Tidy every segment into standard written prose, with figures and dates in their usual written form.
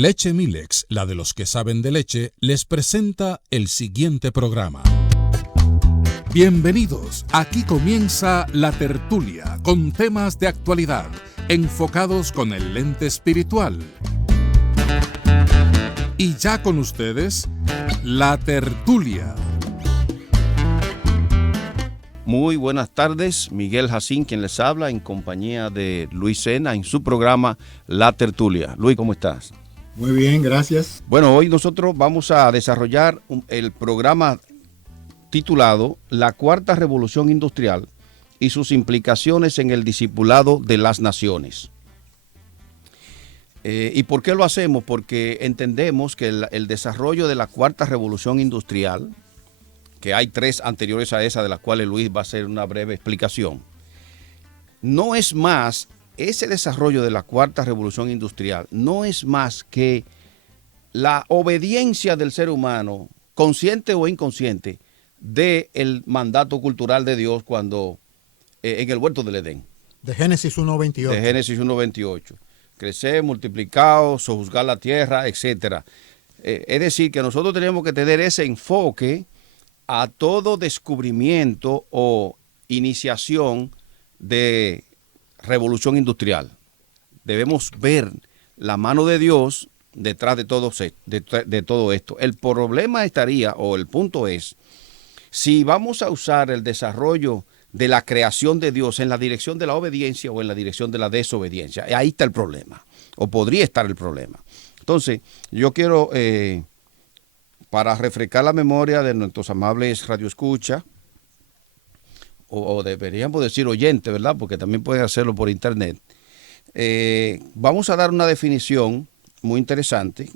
Leche Milex, la de los que saben de leche, les presenta el siguiente programa. Bienvenidos, aquí comienza La Tertulia, con temas de actualidad, enfocados con el lente espiritual. Y ya con ustedes, La Tertulia. Muy buenas tardes, Miguel Jacín quien les habla en compañía de Luis Sena en su programa La Tertulia. Luis, ¿cómo estás? Muy bien, gracias. Bueno, hoy nosotros vamos a desarrollar el programa titulado La Cuarta Revolución Industrial y sus implicaciones en el discipulado de las naciones. ¿Y por qué lo hacemos? Porque entendemos que el desarrollo de la Cuarta Revolución Industrial, que hay tres anteriores a esa, de las cuales Luis va a hacer una breve explicación, no es más, ese desarrollo de la Cuarta Revolución Industrial no es más que la obediencia del ser humano, consciente o inconsciente, del mandato cultural de Dios cuando en el huerto del Edén. De Génesis 1:28. De Génesis 1:28. Crecer, multiplicaos, sojuzgar la tierra, etc. Es decir, que nosotros tenemos que tener ese enfoque a todo descubrimiento o iniciación de revolución industrial. Debemos ver la mano de Dios detrás de todo esto. El problema estaría, o el punto es, si vamos a usar el desarrollo de la creación de Dios en la dirección de la obediencia o en la dirección de la desobediencia. Ahí está el problema, o podría estar el problema. Entonces, yo quiero, para refrescar la memoria de nuestros amables radioescuchas, o deberíamos decir oyentes, ¿verdad? Porque también pueden hacerlo por internet. Vamos a dar una definición muy interesante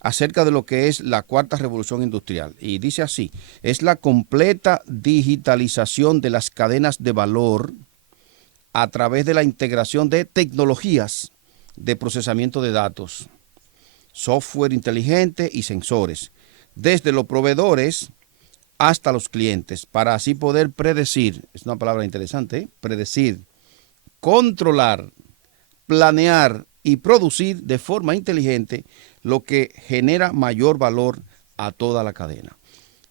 acerca de lo que es la Cuarta Revolución Industrial. Y dice así: es la completa digitalización de las cadenas de valor a través de la integración de tecnologías de procesamiento de datos, software inteligente y sensores, desde los proveedores hasta los clientes, para así poder predecir, es una palabra interesante, predecir, controlar, planear y producir de forma inteligente lo que genera mayor valor a toda la cadena.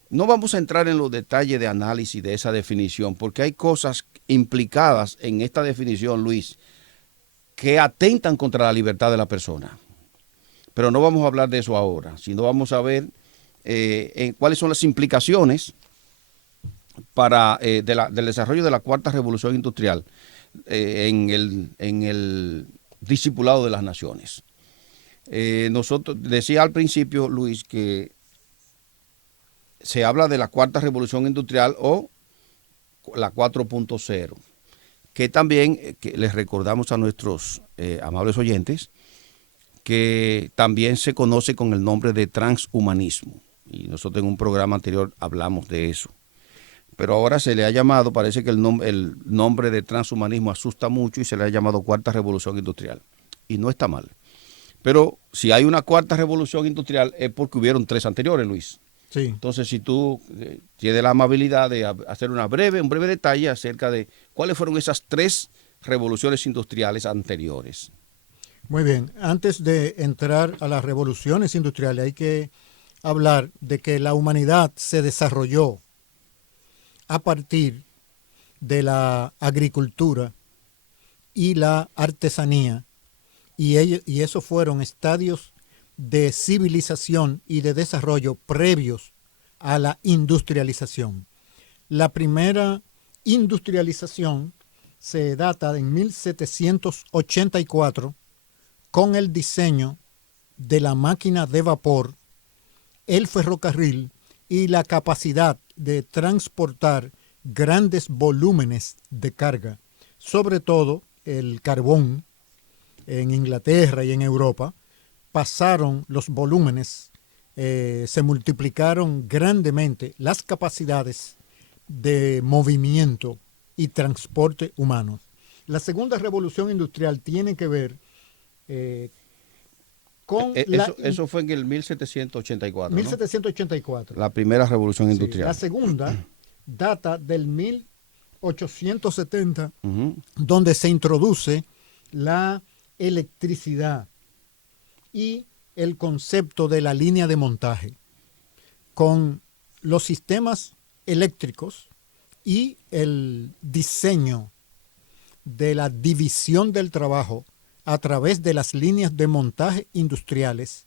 No vamos a entrar en los detalles de análisis de esa definición, porque hay cosas implicadas en esta definición, Luis, que atentan contra la libertad de la persona. Pero no vamos a hablar de eso ahora, sino vamos a ver cuáles son las implicaciones del desarrollo de la Cuarta Revolución Industrial en el discipulado de las naciones. Nosotros decía al principio, Luis, que se habla de la Cuarta Revolución Industrial o la 4.0, que también que les recordamos a nuestros amables oyentes que también se conoce con el nombre de transhumanismo. Y nosotros en un programa anterior hablamos de eso. Pero ahora se le ha llamado, parece que el nombre de transhumanismo asusta mucho y se le ha llamado Cuarta Revolución Industrial. Y no está mal. Pero si hay una Cuarta Revolución Industrial es porque hubieron tres anteriores, Luis. Sí. Entonces, si tú tienes la amabilidad de hacer un breve detalle acerca de cuáles fueron esas tres revoluciones industriales anteriores. Muy bien. Antes de entrar a las revoluciones industriales, hay que hablar de que la humanidad se desarrolló a partir de la agricultura y la artesanía, y esos fueron estadios de civilización y de desarrollo previos a la industrialización. La primera industrialización se data en 1784 con el diseño de la máquina de vapor, el ferrocarril y la capacidad de transportar grandes volúmenes de carga, sobre todo el carbón. En Inglaterra y en Europa pasaron los volúmenes, se multiplicaron grandemente las capacidades de movimiento y transporte humanos. La segunda revolución industrial tiene que ver con eso fue en el 1784, 1784. ¿no? La primera revolución industrial. La segunda data del 1870, donde se introduce la electricidad y el concepto de la línea de montaje con los sistemas eléctricos y el diseño de la división del trabajo a través de las líneas de montaje industriales,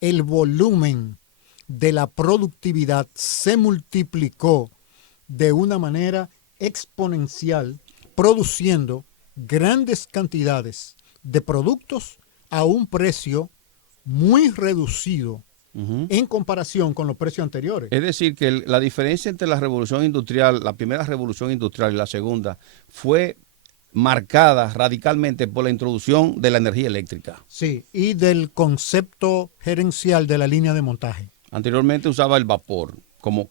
el volumen de la productividad se multiplicó de una manera exponencial, produciendo grandes cantidades de productos a un precio muy reducido en comparación con los precios anteriores. Es decir, que la diferencia entre la revolución industrial, la primera revolución industrial y la segunda, fue marcada radicalmente por la introducción de la energía eléctrica. Sí, y del concepto gerencial de la línea de montaje. Anteriormente usaba el vapor como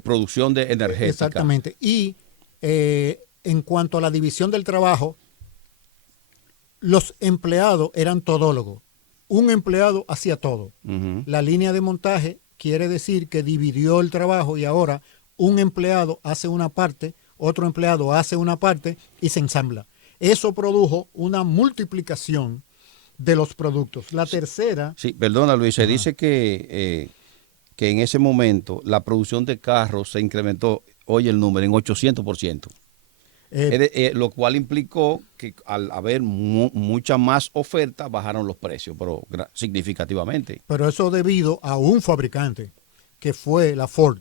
producción de energética. Exactamente. Y en cuanto a la división del trabajo, los empleados eran todólogos. Un empleado hacía todo. La línea de montaje quiere decir que dividió el trabajo y ahora un empleado hace una parte, otro empleado hace una parte y se ensambla. Eso produjo una multiplicación de los productos. La tercera... Sí, perdona Luis, se dice que en ese momento la producción de carros se incrementó, oye el número, en 800%. Lo cual implicó que al haber mucha más oferta bajaron los precios, pero significativamente. Pero eso debido a un fabricante que fue la Ford.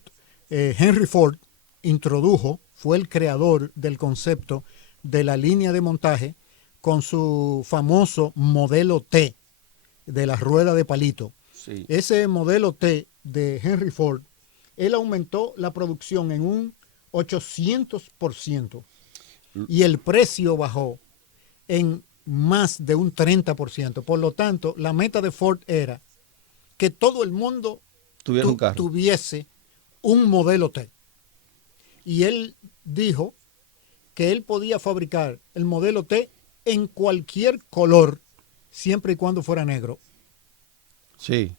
Henry Ford fue el creador del concepto de la línea de montaje con su famoso modelo T de la rueda de palito. Sí. Ese modelo T de Henry Ford, él aumentó la producción en un 800%. Y el precio bajó en más de un 30%. Por lo tanto, la meta de Ford era que todo el mundo tuviese un modelo T. Y él dijo que él podía fabricar el modelo T en cualquier color, siempre y cuando fuera negro. Sí.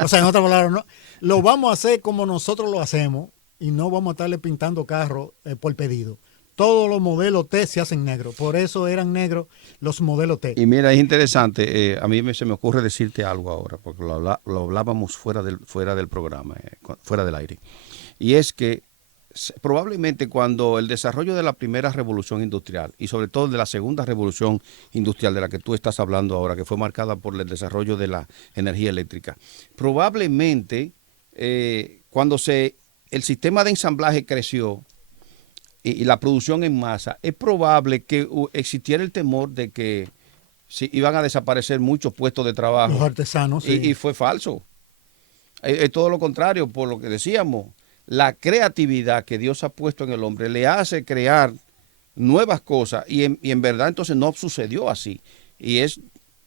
O sea, en otras palabras, no, lo vamos a hacer como nosotros lo hacemos y no vamos a estarle pintando carros por pedido. Todos los modelos T se hacen negros, por eso eran negros los modelos T. Y mira, es interesante, a mí se me ocurre decirte algo ahora, porque lo hablábamos fuera del programa, fuera del aire. Y es que probablemente cuando el desarrollo de la primera revolución industrial y sobre todo de la segunda revolución industrial de la que tú estás hablando ahora, que fue marcada por el desarrollo de la energía eléctrica, probablemente cuando el sistema de ensamblaje creció, y la producción en masa, es probable que existiera el temor de que iban a desaparecer muchos puestos de trabajo. Los artesanos, sí. Y fue falso. Es todo lo contrario, por lo que decíamos, la creatividad que Dios ha puesto en el hombre le hace crear nuevas cosas y en verdad entonces no sucedió así. Y es,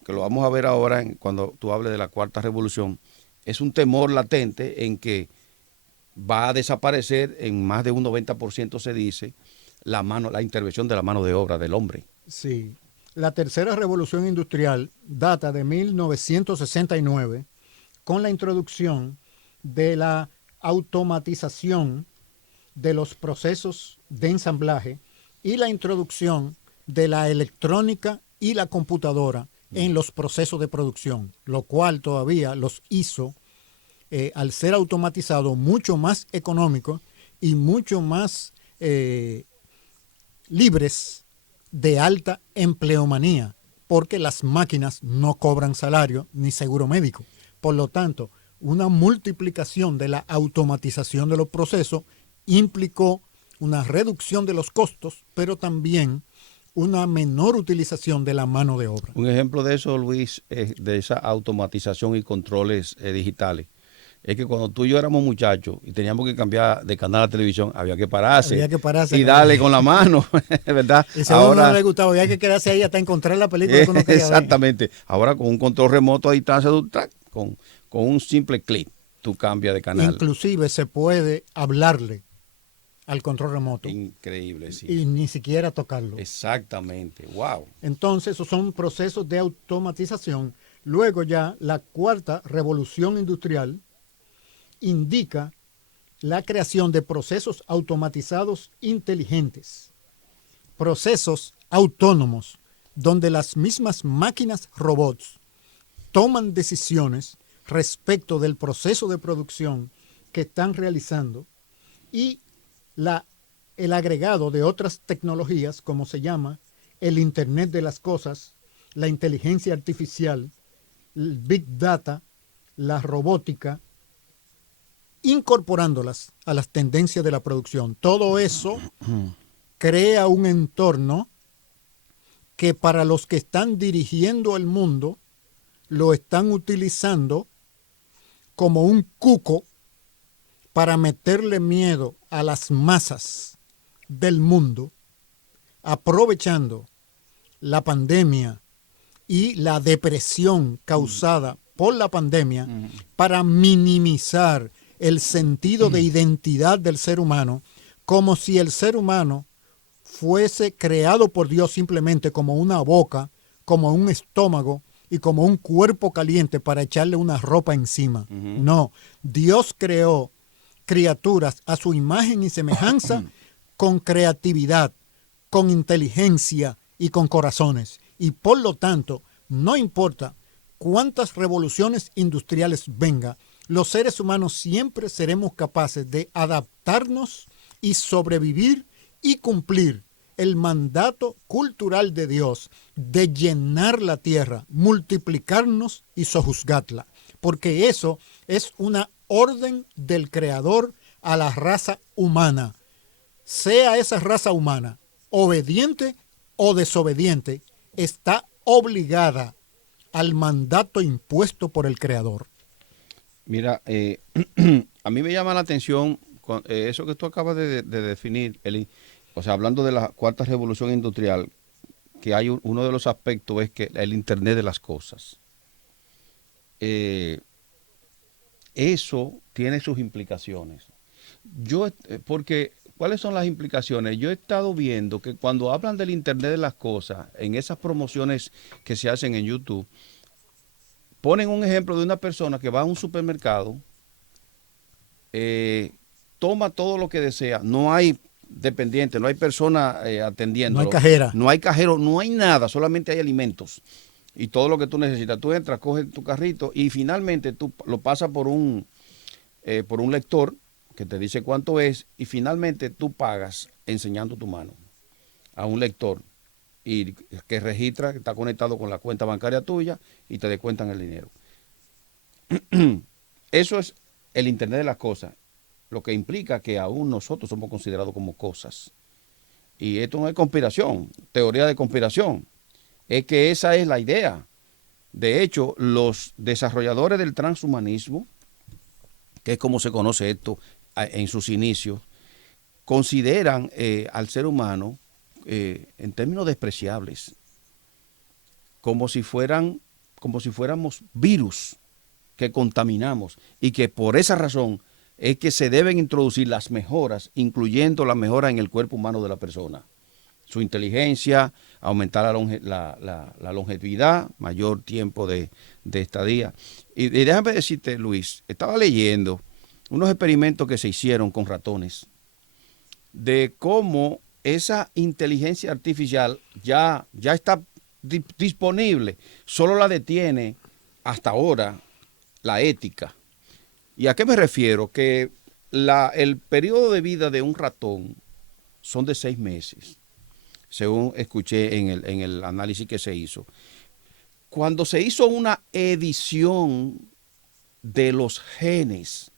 que lo vamos a ver ahora cuando tú hables de la cuarta revolución, es un temor latente en que va a desaparecer en más de un 90%, se dice, la intervención de la mano de obra del hombre. Sí. La tercera revolución industrial data de 1969 con la introducción de la automatización de los procesos de ensamblaje y la introducción de la electrónica y la computadora en los procesos de producción, lo cual todavía los hizo al ser automatizado, mucho más económico y mucho más libres de alta empleomanía, porque las máquinas no cobran salario ni seguro médico. Por lo tanto, una multiplicación de la automatización de los procesos implicó una reducción de los costos, pero también una menor utilización de la mano de obra. Un ejemplo de eso, Luis, de esa automatización y controles digitales, es que cuando tú y yo éramos muchachos y teníamos que cambiar de canal a televisión, había que pararse y darle con la mano, ¿verdad? Y si a uno no le gustaba, había que quedarse ahí hasta encontrar la película que uno quería ver. Exactamente. Ahora con un control remoto a distancia, con un simple clic, tú cambias de canal. Inclusive se puede hablarle al control remoto. Increíble, sí. Y ni siquiera tocarlo. Exactamente, wow. Entonces, esos son procesos de automatización. Luego ya la cuarta revolución industrial indica la creación de procesos automatizados inteligentes, procesos autónomos, donde las mismas máquinas robots toman decisiones respecto del proceso de producción que están realizando y el agregado de otras tecnologías, como se llama el Internet de las Cosas, la inteligencia artificial, el Big Data, la robótica, incorporándolas a las tendencias de la producción. Todo eso crea un entorno que para los que están dirigiendo el mundo lo están utilizando como un cuco para meterle miedo a las masas del mundo, aprovechando la pandemia y la depresión causada por la pandemia para minimizar el sentido de identidad del ser humano, como si el ser humano fuese creado por Dios simplemente como una boca, como un estómago y como un cuerpo caliente para echarle una ropa encima. No, Dios creó criaturas a su imagen y semejanza con creatividad, con inteligencia y con corazones. Y por lo tanto, no importa cuántas revoluciones industriales venga, los seres humanos siempre seremos capaces de adaptarnos y sobrevivir y cumplir el mandato cultural de Dios de llenar la tierra, multiplicarnos y sojuzgarla. Porque eso es una orden del Creador a la raza humana. Sea esa raza humana obediente o desobediente, está obligada al mandato impuesto por el Creador. Mira, a mí me llama la atención eso que tú acabas de definir, Eli. O sea, hablando de la cuarta revolución industrial, que hay uno de los aspectos es que el Internet de las cosas. Eso tiene sus implicaciones. Porque, ¿cuáles son las implicaciones? Yo he estado viendo que cuando hablan del Internet de las cosas, en esas promociones que se hacen en YouTube, ponen un ejemplo de una persona que va a un supermercado, toma todo lo que desea, no hay dependiente, no hay persona atendiendo. No hay cajera. No hay cajero, no hay nada, solamente hay alimentos y todo lo que tú necesitas. Tú entras, coges tu carrito y finalmente tú lo pasas por un lector que te dice cuánto es y finalmente tú pagas enseñando tu mano a un lector y que registra que está conectado con la cuenta bancaria tuya y te descuentan el dinero. Eso es el Internet de las cosas, lo que implica que aún nosotros somos considerados como cosas. Y esto no es conspiración, teoría de conspiración, es que esa es la idea. De hecho, los desarrolladores del transhumanismo, que es como se conoce esto en sus inicios, consideran al ser humano en términos despreciables, como si fuéramos virus que contaminamos y que por esa razón es que se deben introducir las mejoras, incluyendo la mejora en el cuerpo humano de la persona. Su inteligencia, aumentar la longevidad, mayor tiempo de estadía. Y déjame decirte, Luis, estaba leyendo unos experimentos que se hicieron con ratones de cómo esa inteligencia artificial ya está disponible, solo la detiene hasta ahora la ética. ¿Y a qué me refiero? Que el periodo de vida de un ratón son de 6 meses, según escuché en el análisis que se hizo. Cuando se hizo una edición de los genes,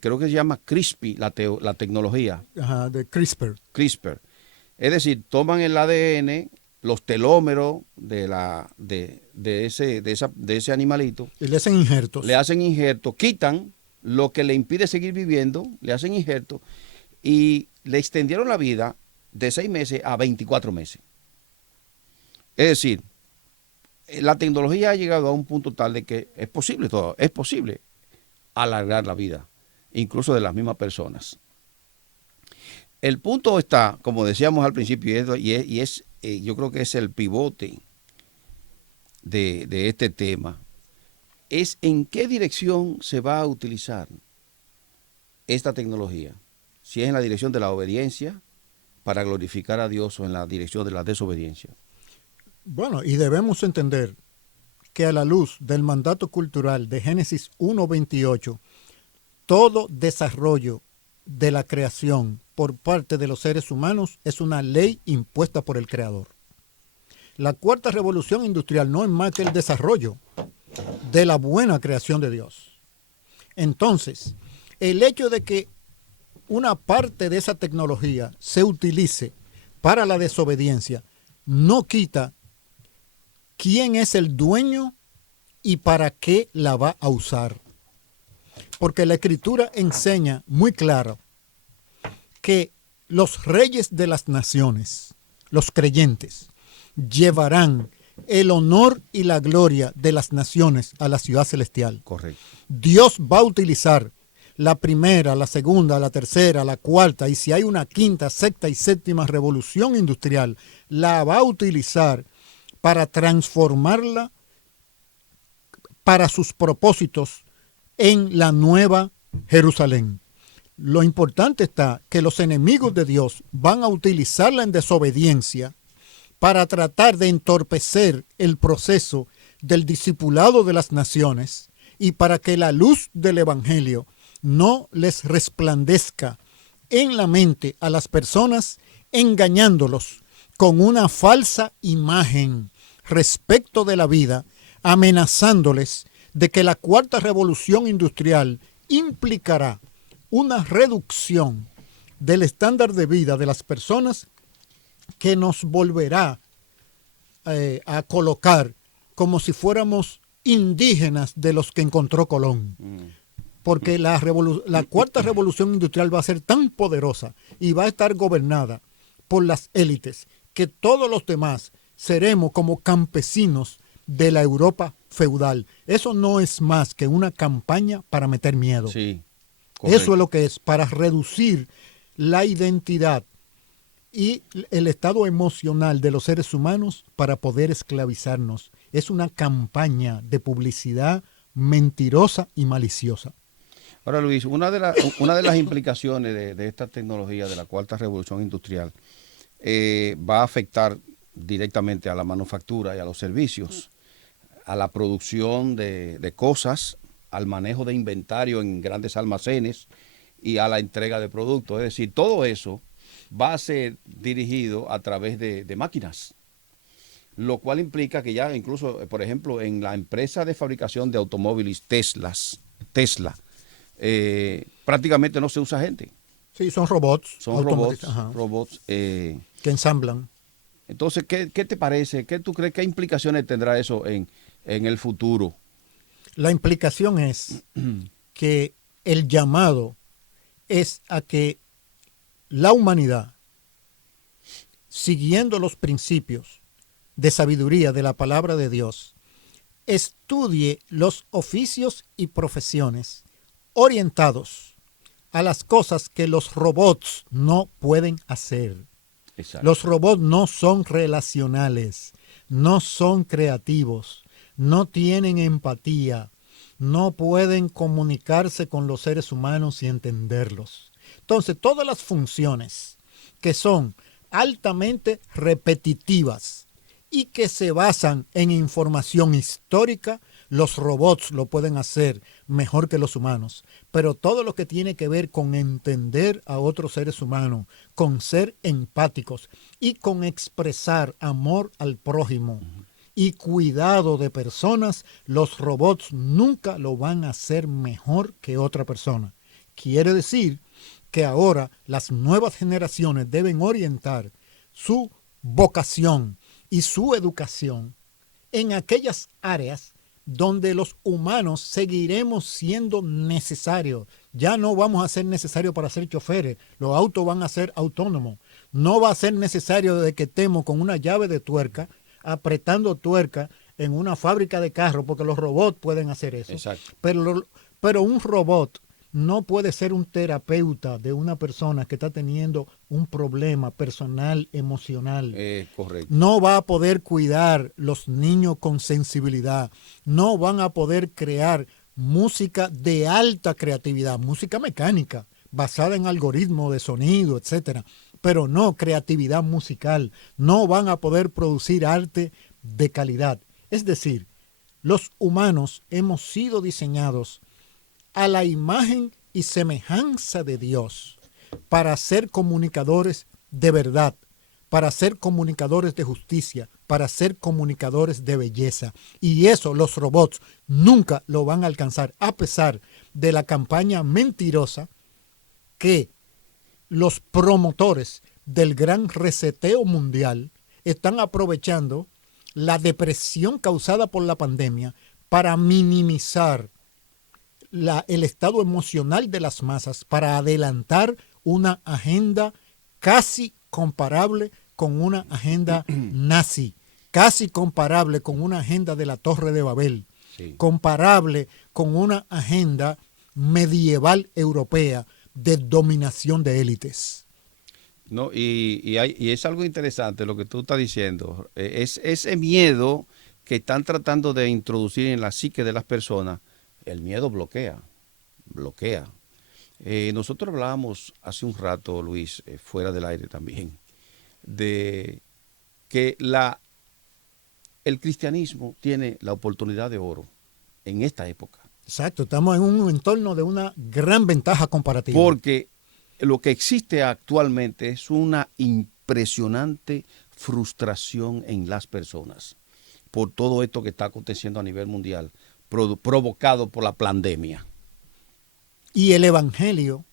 creo que se llama CRISPR, la tecnología. Ajá, de CRISPR. CRISPR. Es decir, toman el ADN, los telómeros de ese animalito. Y le hacen injertos. Le hacen injertos, quitan lo que le impide seguir viviendo, le hacen injertos y le extendieron la vida de 6 meses a 24 meses. Es decir, la tecnología ha llegado a un punto tal de que es posible alargar la vida, incluso de las mismas personas. El punto está, como decíamos al principio, yo creo que es el pivote de este tema, es en qué dirección se va a utilizar esta tecnología. Si es en la dirección de la obediencia para glorificar a Dios o en la dirección de la desobediencia. Bueno, y debemos entender que a la luz del mandato cultural de Génesis 1:28, todo desarrollo de la creación por parte de los seres humanos es una ley impuesta por el Creador. La cuarta revolución industrial no es más que el desarrollo de la buena creación de Dios. Entonces, el hecho de que una parte de esa tecnología se utilice para la desobediencia no quita quién es el dueño y para qué la va a usar. Porque la Escritura enseña muy claro que los reyes de las naciones, los creyentes, llevarán el honor y la gloria de las naciones a la ciudad celestial. Correcto. Dios va a utilizar la primera, la segunda, la tercera, la cuarta, y si hay una quinta, sexta y séptima revolución industrial, la va a utilizar para transformarla para sus propósitos en la nueva Jerusalén. Lo importante está que los enemigos de Dios van a utilizarla en desobediencia para tratar de entorpecer el proceso del discipulado de las naciones y para que la luz del Evangelio no les resplandezca en la mente a las personas, engañándolos con una falsa imagen respecto de la vida, amenazándoles de que la cuarta revolución industrial implicará una reducción del estándar de vida de las personas que nos volverá a colocar como si fuéramos indígenas de los que encontró Colón. Porque la cuarta revolución industrial va a ser tan poderosa y va a estar gobernada por las élites que todos los demás seremos como campesinos de la Europa feudal. Eso no es más que una campaña para meter miedo. Sí, eso es lo que es, para reducir la identidad y el estado emocional de los seres humanos para poder esclavizarnos. Es una campaña de publicidad mentirosa y maliciosa. Ahora, Luis, una de las implicaciones de esta tecnología de la cuarta revolución industrial va a afectar directamente a la manufactura y a los servicios, a la producción de cosas, al manejo de inventario en grandes almacenes y a la entrega de productos. Es decir, todo eso va a ser dirigido a través de máquinas, lo cual implica que ya incluso, por ejemplo, en la empresa de fabricación de automóviles Tesla, prácticamente no se usa gente. Sí, son robots. Son robots que ensamblan. Entonces, ¿qué te parece? ¿Qué tú crees? ¿Qué implicaciones tendrá eso en el futuro? La implicación es que el llamado es a que la humanidad, siguiendo los principios de sabiduría de la palabra de Dios, estudie los oficios y profesiones orientados a las cosas que los robots no pueden hacer. Exacto. Los robots no son relacionales, no son creativos, no tienen empatía, no pueden comunicarse con los seres humanos y entenderlos. Entonces, todas las funciones que son altamente repetitivas y que se basan en información histórica, los robots lo pueden hacer mejor que los humanos. Pero todo lo que tiene que ver con entender a otros seres humanos, con ser empáticos y con expresar amor al prójimo y cuidado de personas, los robots nunca lo van a hacer mejor que otra persona. Quiere decir que ahora las nuevas generaciones deben orientar su vocación y su educación en aquellas áreas donde los humanos seguiremos siendo necesarios. Ya no vamos a ser necesarios para ser choferes, los autos van a ser autónomos. No va a ser necesario de que estemos con una llave de tuerca, apretando tuerca en una fábrica de carros, porque los robots pueden hacer eso. Exacto. Pero un robot no puede ser un terapeuta de una persona que está teniendo un problema personal, emocional. Correcto. No va a poder cuidar los niños con sensibilidad. No van a poder crear música de alta creatividad, música mecánica, basada en algoritmos de sonido, etcétera. Pero no creatividad musical. No van a poder producir arte de calidad. Es decir, Los humanos hemos sido diseñados a la imagen y semejanza de Dios para ser comunicadores de verdad, para ser comunicadores de justicia, para ser comunicadores de belleza. Y eso los robots nunca lo van a alcanzar, a pesar de la campaña mentirosa que los promotores del gran reseteo mundial están aprovechando la depresión causada por la pandemia para minimizar el estado emocional de las masas, para adelantar una agenda casi comparable con una agenda nazi, casi comparable con una agenda de la Torre de Babel, sí, comparable con una agenda medieval europea de dominación de élites. No, y es algo interesante lo que tú estás diciendo. Es ese miedo que están tratando de introducir en la psique de las personas. El miedo bloquea. Nosotros hablábamos hace un rato, Luis, fuera del aire también, de que el cristianismo tiene la oportunidad de oro en esta época. Exacto, estamos en un entorno de una gran ventaja comparativa. Porque lo que existe actualmente es una impresionante frustración en las personas por todo esto que está aconteciendo a nivel mundial, provocado por la pandemia. Y el Evangelio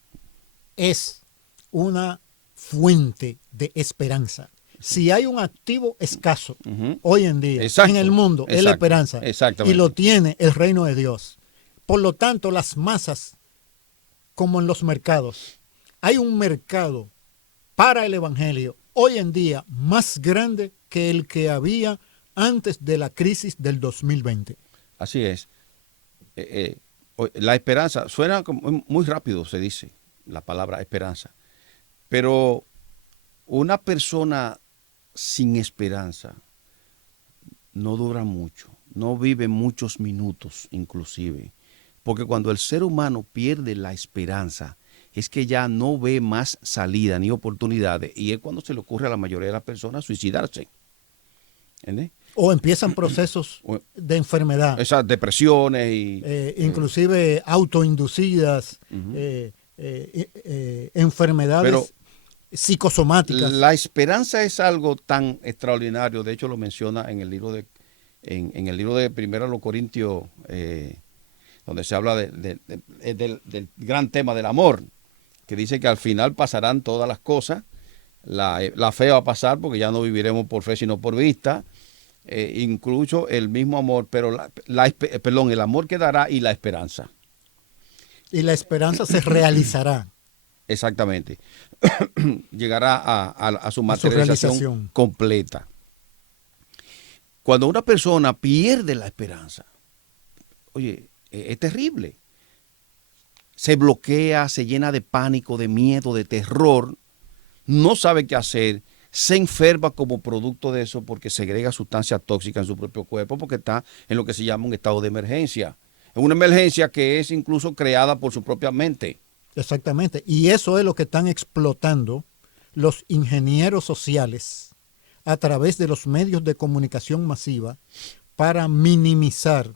es una fuente de esperanza. Si hay un activo escaso hoy en día en el mundo, es la esperanza. Y lo tiene el reino de Dios. Por lo tanto, las masas, como en los mercados, hay un mercado para el Evangelio hoy en día más grande que el que había antes de la crisis del 2020. Así es. La esperanza, suena como muy rápido, se dice, la palabra esperanza. Pero una persona sin esperanza no dura mucho, no vive muchos minutos inclusive. Porque cuando el ser humano pierde la esperanza, es que ya no ve más salida ni oportunidades, y es cuando se le ocurre a la mayoría de las personas suicidarse. ¿Entiendes? O empiezan procesos de enfermedad. Esas depresiones y inclusive autoinducidas, enfermedades psicosomáticas. La esperanza es algo tan extraordinario. De hecho, lo menciona en el libro de Primero a los Corintios, donde se habla del gran tema del amor, que dice que al final pasarán todas las cosas. La fe va a pasar porque ya no viviremos por fe sino por vista. Incluso el mismo amor, pero el amor quedará y la esperanza. Y la esperanza se realizará. Exactamente. Llegará a su materialización completa. Cuando una persona pierde la esperanza, oye, es terrible. Se bloquea, se llena de pánico, de miedo, de terror, no sabe qué hacer, se enferma como producto de eso porque segrega sustancias tóxicas en su propio cuerpo, porque está en lo que se llama un estado de emergencia. Es una emergencia que es incluso creada por su propia mente. Exactamente. Y eso es lo que están explotando los ingenieros sociales a través de los medios de comunicación masiva para minimizar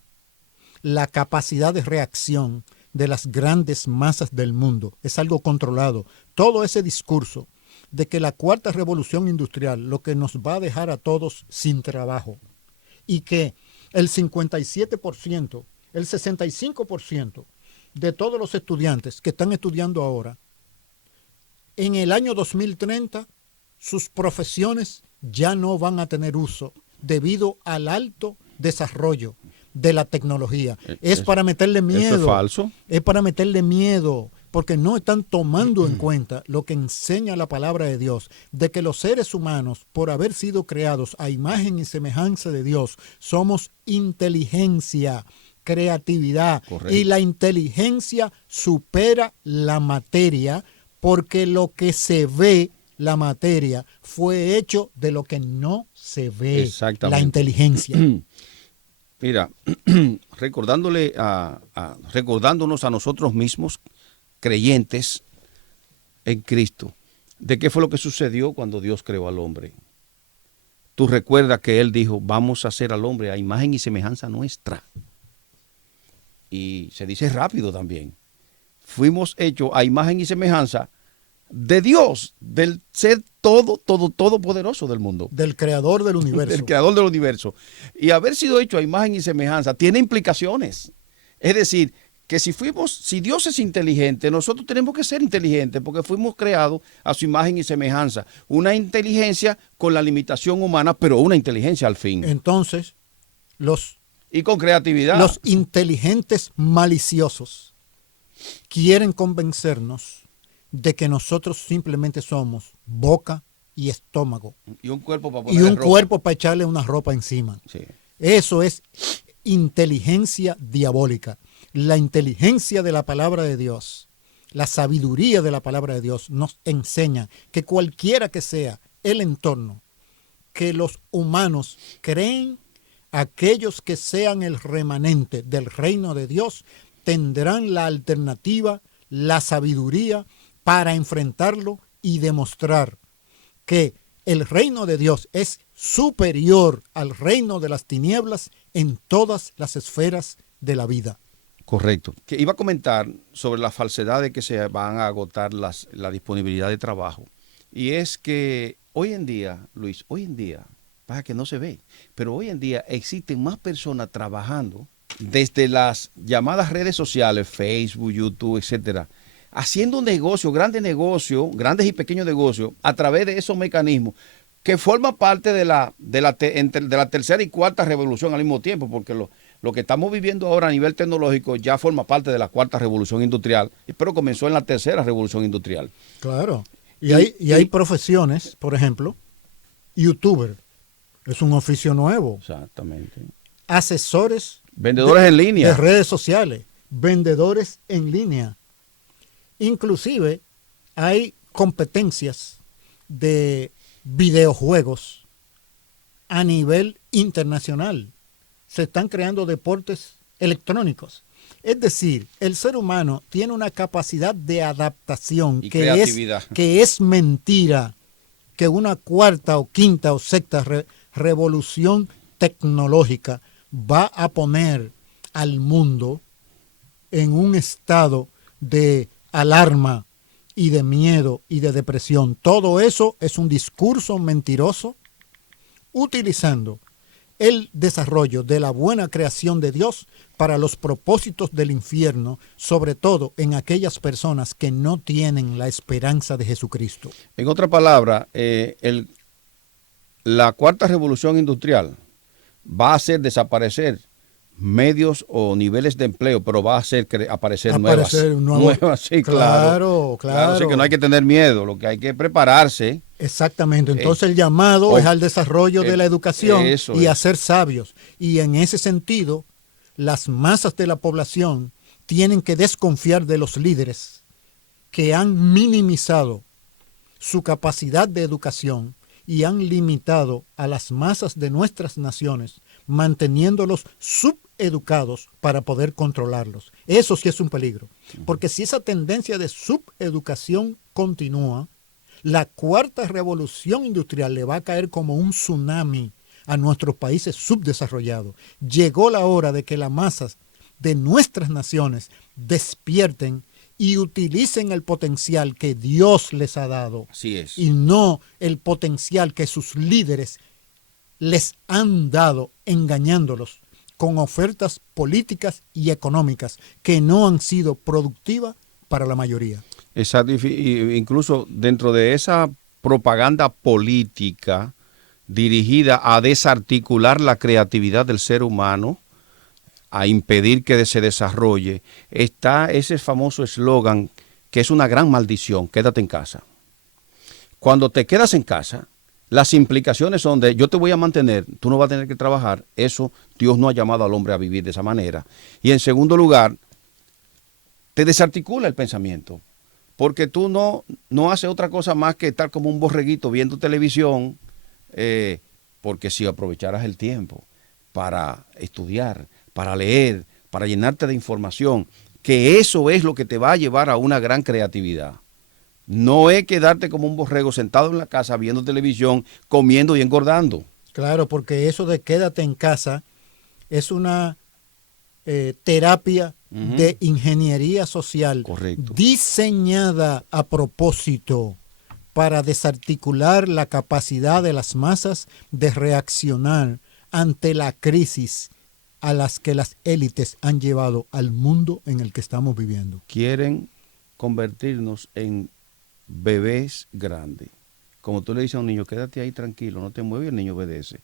la capacidad de reacción de las grandes masas del mundo. Es algo controlado. Todo ese discurso de que la cuarta revolución industrial lo que nos va a dejar a todos sin trabajo y que el 57%, el 65% de todos los estudiantes que están estudiando ahora, en el año 2030 sus profesiones ya no van a tener uso debido al alto desarrollo de la tecnología. Es para meterle miedo. ¿Eso es falso? Es para meterle miedo, porque no están tomando en cuenta lo que enseña la palabra de Dios, de que los seres humanos, por haber sido creados a imagen y semejanza de Dios, somos inteligencia, creatividad. Correcto. Y la inteligencia supera la materia, porque lo que se ve, la materia, fue hecho de lo que no se ve, la inteligencia. Mira, recordándonos a nosotros mismos, creyentes en Cristo, de qué fue lo que sucedió cuando Dios creó al hombre. tú recuerdas que Él dijo, vamos a hacer al hombre a imagen y semejanza nuestra. Y se dice rápido también. Fuimos hechos a imagen y semejanza de Dios, del ser todopoderoso del mundo. Del creador del universo. Del creador del universo. Y haber sido hecho a imagen y semejanza tiene implicaciones. Es decir, que si Dios es inteligente, nosotros tenemos que ser inteligentes porque fuimos creados a su imagen y semejanza. Una inteligencia con la limitación humana, pero una inteligencia al fin. Entonces, y con creatividad. Los inteligentes maliciosos quieren convencernos de que nosotros simplemente somos boca y estómago. Y un cuerpo para cuerpo para echarle una ropa encima. Sí. Eso es inteligencia diabólica. La inteligencia de la palabra de Dios, la sabiduría de la palabra de Dios nos enseña que cualquiera que sea el entorno que los humanos creen, aquellos que sean el remanente del reino de Dios tendrán la alternativa, la sabiduría para enfrentarlo y demostrar que el reino de Dios es superior al reino de las tinieblas en todas las esferas de la vida. Correcto. Que iba a comentar sobre la falsedad de que se van a agotar la disponibilidad de trabajo. Y es que hoy en día, Luis, pasa que no se ve, pero hoy en día existen más personas trabajando desde las llamadas redes sociales, Facebook, YouTube, etcétera, haciendo un negocio, grandes y pequeños negocios, a través de esos mecanismos que forman parte de la tercera y cuarta revolución al mismo tiempo, porque lo que estamos viviendo ahora a nivel tecnológico ya forma parte de la cuarta revolución industrial, pero comenzó en la tercera revolución industrial. Claro. Y hay profesiones, por ejemplo, youtuber, es un oficio nuevo. Exactamente. Asesores. Vendedores en línea. De redes sociales, vendedores en línea. Inclusive hay competencias de videojuegos a nivel internacional. Se están creando deportes electrónicos. Es decir, el ser humano tiene una capacidad de adaptación y creatividad. Que es mentira que una cuarta o quinta o sexta revolución tecnológica va a poner al mundo en un estado de alarma y de miedo y de depresión. Todo eso es un discurso mentiroso utilizando el desarrollo de la buena creación de Dios para los propósitos del infierno, sobre todo en aquellas personas que no tienen la esperanza de Jesucristo. En otra palabra, la cuarta revolución industrial va a hacer desaparecer medios o niveles de empleo, pero va a hacer aparecer nuevas, sí, claro. Así que no hay que tener miedo, lo que hay que prepararse. Exactamente, entonces el llamado es al desarrollo de la educación y a ser sabios. Y en ese sentido, las masas de la población tienen que desconfiar de los líderes que han minimizado su capacidad de educación y han limitado a las masas de nuestras naciones, manteniéndolos subeducados para poder controlarlos. Eso sí es un peligro, porque si esa tendencia de subeducación continúa, la cuarta revolución industrial le va a caer como un tsunami a nuestros países subdesarrollados. Llegó la hora de que las masas de nuestras naciones despierten y utilicen el potencial que Dios les ha dado. Así es. Y no el potencial que sus líderes les han dado, engañándolos con ofertas políticas y económicas que no han sido productivas para la mayoría. Exacto, incluso dentro de esa propaganda política dirigida a desarticular la creatividad del ser humano, a impedir que se desarrolle, está ese famoso eslogan que es una gran maldición: quédate en casa. Cuando te quedas en casa, las implicaciones son de yo te voy a mantener, tú no vas a tener que trabajar. Eso Dios no ha llamado al hombre a vivir de esa manera. Y en segundo lugar, te desarticula el pensamiento, porque tú no haces otra cosa más que estar como un borreguito viendo televisión, porque si aprovecharas el tiempo para estudiar, para leer, para llenarte de información, que eso es lo que te va a llevar a una gran creatividad. No es quedarte como un borrego sentado en la casa viendo televisión, comiendo y engordando. Claro, porque eso de quédate en casa es una terapia de ingeniería social. Correcto. Diseñada a propósito para desarticular la capacidad de las masas de reaccionar ante la crisis a las que las élites han llevado al mundo en el que estamos viviendo. Quieren convertirnos en bebés grandes. Como tú le dices a un niño, quédate ahí tranquilo, no te mueves, el niño obedece.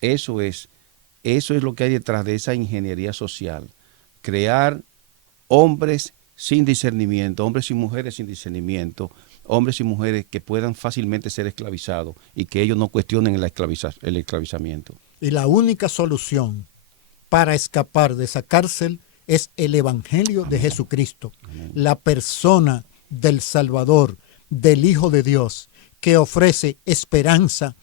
Eso es lo que hay detrás de esa ingeniería social. Crear hombres sin discernimiento, hombres y mujeres sin discernimiento, hombres y mujeres que puedan fácilmente ser esclavizados y que ellos no cuestionen el esclavizamiento. Y la única solución para escapar de esa cárcel es el Evangelio de Jesucristo, la persona del Salvador, del Hijo de Dios, que ofrece esperanza,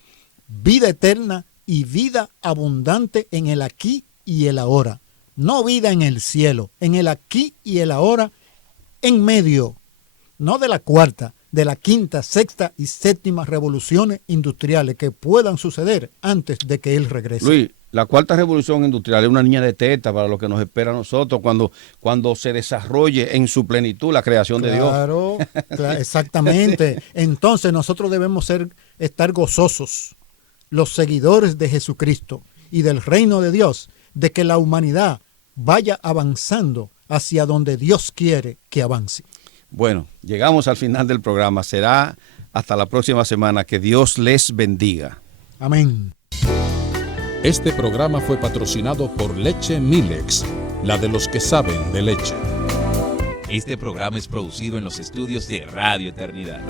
vida eterna y vida abundante en el aquí y el ahora. No vida en el cielo, en el aquí y el ahora, en medio, no de la cuarta, de la quinta, sexta y séptima revoluciones industriales que puedan suceder antes de que Él regrese. Luis, la cuarta revolución industrial es una niña de teta para lo que nos espera a nosotros cuando se desarrolle en su plenitud la creación de Dios. Claro, exactamente. Entonces nosotros debemos estar gozosos, los seguidores de Jesucristo y del reino de Dios, de que la humanidad vaya avanzando hacia donde Dios quiere que avance. Bueno, llegamos al final del programa. Será hasta la próxima semana. Que Dios les bendiga. Amén. Este programa fue patrocinado por Leche Milex, la de los que saben de leche. Este programa es producido en los estudios de Radio Eternidad.